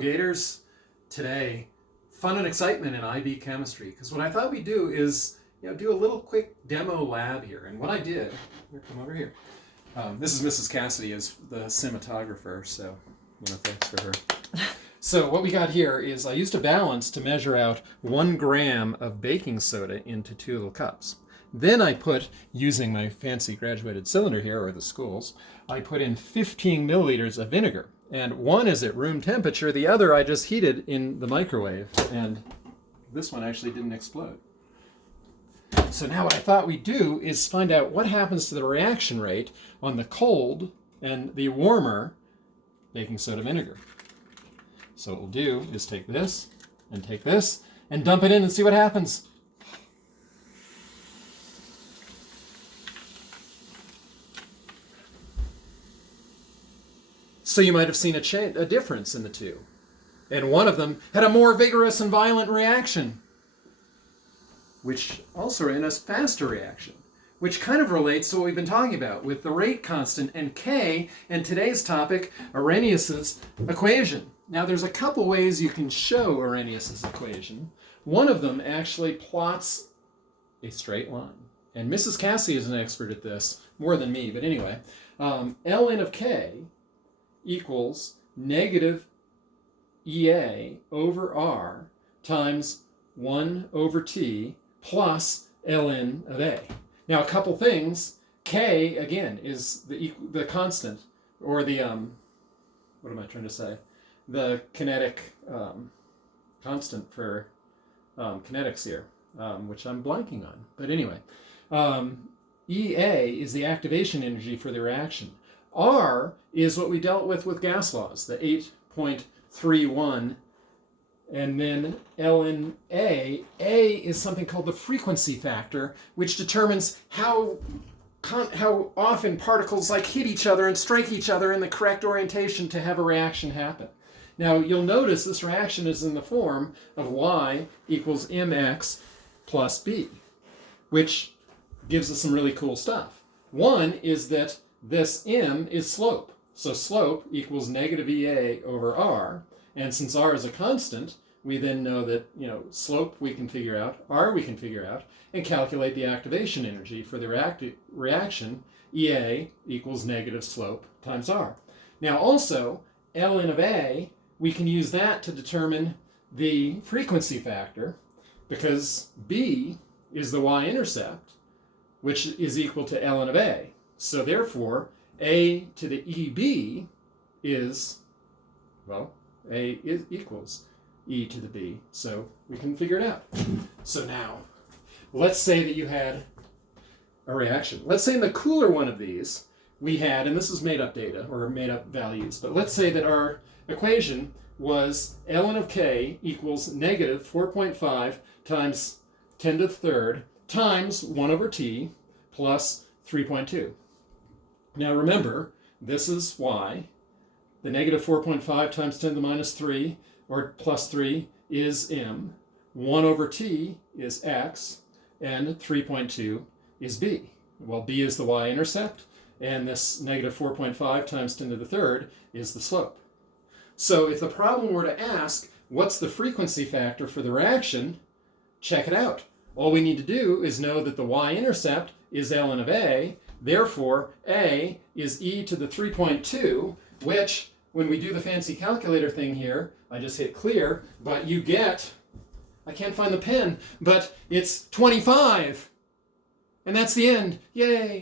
Gators. Today, fun and excitement in IB chemistry. Because what I thought we'd do is, do a little quick demo lab here. And what I did, come over here. This is Mrs. Cassidy as the cinematographer, so thanks for her. So what we got here is I used a balance to measure out 1 gram of baking soda into 2 little cups. Then I put, using my fancy graduated cylinder here, or the school's, I put in 15 milliliters of vinegar. And one is at room temperature, the other I just heated in the microwave, and this one actually didn't explode. So now what I thought we'd do is find out what happens to the reaction rate on the cold and the warmer baking soda vinegar. So what we'll do is take this and dump it in and see what happens. So you might have seen a difference in the two. And one of them had a more vigorous and violent reaction, which also ran a faster reaction, which kind of relates to what we've been talking about with the rate constant and K, and today's topic, Arrhenius's equation. Now there's a couple ways you can show Arrhenius's equation. One of them actually plots a straight line. And Mrs. Cassie is an expert at this, more than me, but anyway. Ln of K equals negative EA over R times 1 over T plus ln of A. Now a couple things. K, again, is the constant, or the, what am I trying to say? The kinetic constant for kinetics here, which I'm blanking on. But anyway, EA is the activation energy for the reaction. R is what we dealt with gas laws, the 8.31, and then ln A is something called the frequency factor, which determines how often particles hit each other and strike each other in the correct orientation to have a reaction happen. Now you'll notice this reaction is in the form of Y equals mx plus B, which gives us some really cool stuff. One is that this m is slope. So slope equals negative EA over R. And since R is a constant, we then know that, slope we can figure out, R we can figure out, and calculate the activation energy for the reaction, EA equals negative slope times R. Now also, ln of A, we can use that to determine the frequency factor, because B is the y-intercept, which is equal to ln of A. So therefore, A to the EB is, A equals E to the B. So we can figure it out. So now, let's say that you had a reaction. Let's say in the cooler one of these, we had, and this is made up data, or made up values, but let's say that our equation was ln of K equals negative 4.5 times 10 to the third times 1 over T plus 3.2. Now remember, this is Y. The negative 4.5 times 10 to the minus 3, or plus 3, is M. 1 over T is X, and 3.2 is B. Well, B is the y-intercept, and this negative 4.5 times 10 to the third is the slope. So if the problem were to ask, what's the frequency factor for the reaction, check it out. All we need to do is know that the y-intercept is ln of A, therefore A is e to the 3.2, which, when we do the fancy calculator thing here, I just hit clear, but you get, I can't find the pen, but it's 25. And that's the end. Yay!